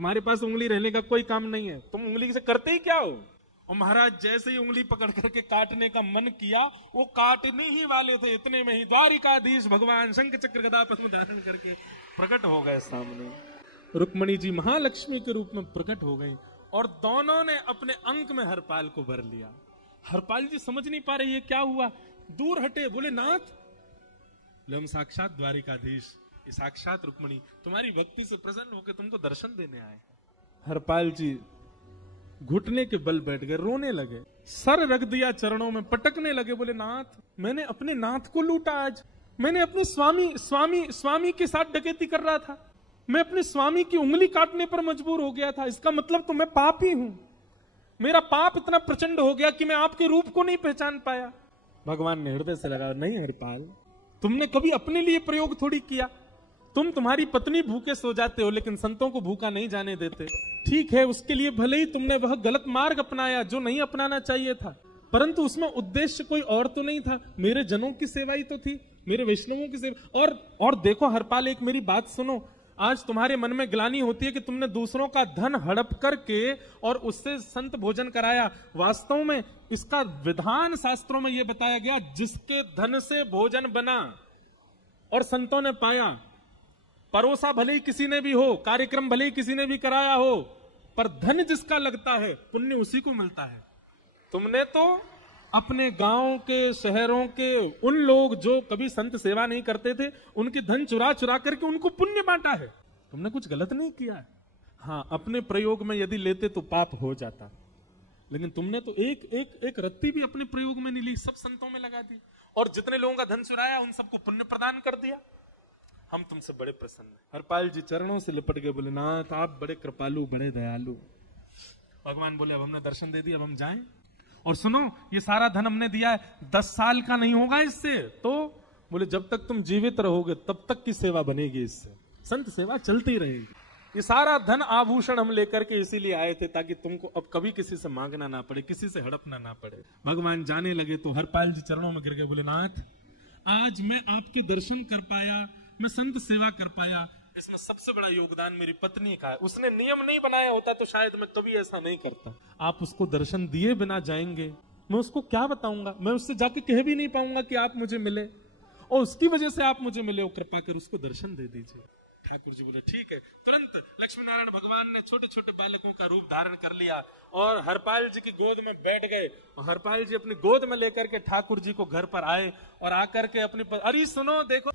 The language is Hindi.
तुम्हारे पास उंगली रहने का कोई काम नहीं है, तुम उंगली से करते ही क्या हो। और महाराज जैसे ही उंगली पकड़ करके काटने का मन किया, वो काटने ही वाले थे, इतने में ही द्वारिकाधीश भगवान शंख चक्र गदा पद्म धारण करके प्रकट हो गए सामने। रुक्मणी जी महालक्ष्मी के रूप में प्रकट हो गई और दोनों ने अपने अंक में हरपाल को भर लिया। हरपाल जी समझ नहीं पा रहे ये क्या हुआ, दूर हटे, बोले नाथ, हम साक्षात द्वारिकाधीश, साक्षात रुक्मणी तुम्हारी भक्ति से प्रसन्न होकर तुमको दर्शन देने आए। हरपाल जी घुटने के बल बैठ गए, रोने लगे, सर रख दिया चरणों में, पटकने लगे, बोले नाथ, मैंने अपने नाथ को लूटा, आज मैंने अपने स्वामी के साथ डकैती कर रहा था, मैं अपने स्वामी की उंगली काटने पर मजबूर हो गया था, इसका मतलब तो मैं पापी हूं, मेरा पाप इतना प्रचंड हो गया कि मैं आपके रूप को नहीं पहचान पाया। भगवान ने हृदय से लगा, नहीं हरपाल, तुमने कभी अपने लिए प्रयोग थोड़ी किया, तुम्हारी पत्नी भूखे सो जाते हो लेकिन संतों को भूखा नहीं जाने देते। ठीक है, उसके लिए भले ही तुमने वह गलत मार्ग अपनाया जो नहीं अपनाना चाहिए था, परंतु उसमें उद्देश्य कोई और तो नहीं था, मेरे जनों की सेवा ही तो थी, मेरे वैष्णवों की सेवा। और देखो हरपाल, एक मेरी बात सुनो, आज तुम्हारे मन में ग्लानि होती है कि तुमने दूसरों का धन हड़प करके और उससे संत भोजन कराया। वास्तव में इसका विधान शास्त्रों में यह बताया गया, जिसके धन से भोजन बना और संतों ने पाया, परोसा भले ही किसी ने भी हो, कार्यक्रम भले ही किसी ने भी कराया हो, पर धन जिसका लगता है पुण्य उसी को मिलता है। तुमने तो अपने गांव के, शहरों के उन लोग जो कभी संत सेवा नहीं करते थे, उनके धन चुरा चुरा करके उनको पुण्य बांटा है। तुमने कुछ गलत नहीं किया है। हाँ, अपने प्रयोग में यदि लेते तो पाप हो जाता, लेकिन तुमने तो एक रत्ती भी अपने प्रयोग में नहीं ली, सब संतों में लगा दी, और जितने लोगों का धन चुराया उन सबको पुण्य प्रदान कर दिया। हम तुमसे बड़े प्रसन्न हैं। हरपाल जी चरणों से लिपट गए, बोले नाथ, आप बड़े कृपालु, बड़े दयालु। भगवान बोले, अब हमने दर्शन दे दिया, अब हम जाएं। और सुनो, ये सारा धन हमने दिया है, 10 साल का नहीं होगा इससे। तो बोले, जब तक तुम जीवित रहोगे तब तक की सेवा बनेगी, इससे संत सेवा चलती रहेगी। ये सारा धन आभूषण हम लेकर के इसीलिए आए थे, ताकि तुमको अब कभी किसी से मांगना ना पड़े, किसी से हड़पना ना पड़े। भगवान जाने लगे तो हरपाल जी चरणों में गिर गए, बोले नाथ, आज मैं आपके दर्शन कर पाया, मैं संत सेवा कर पाया, इसमें सबसे बड़ा योगदान मेरी पत्नी का है। उसने नियम नहीं बनाया होता तो शायद मैं कभी ऐसा नहीं करता। आप उसको दर्शन दिए बिना जाएंगे, मैं उसको क्या बताऊंगा, मैं उससे जाके कह भी नहीं पाऊंगा कि आप मुझे मिले, और उसकी वजह से आप मुझे मिले, और कृपा कर उसको दर्शन दे दीजिए। ठाकुर जी बोले, ठीक है। तुरंत लक्ष्मी नारायण भगवान ने छोटे छोटे बालकों का रूप धारण कर लिया और हरपाल जी की गोद में बैठ गए, और हरपाल जी अपनी गोद में लेकर के ठाकुर जी को घर पर आए और आकर के अपनी अरे सुनो, देखो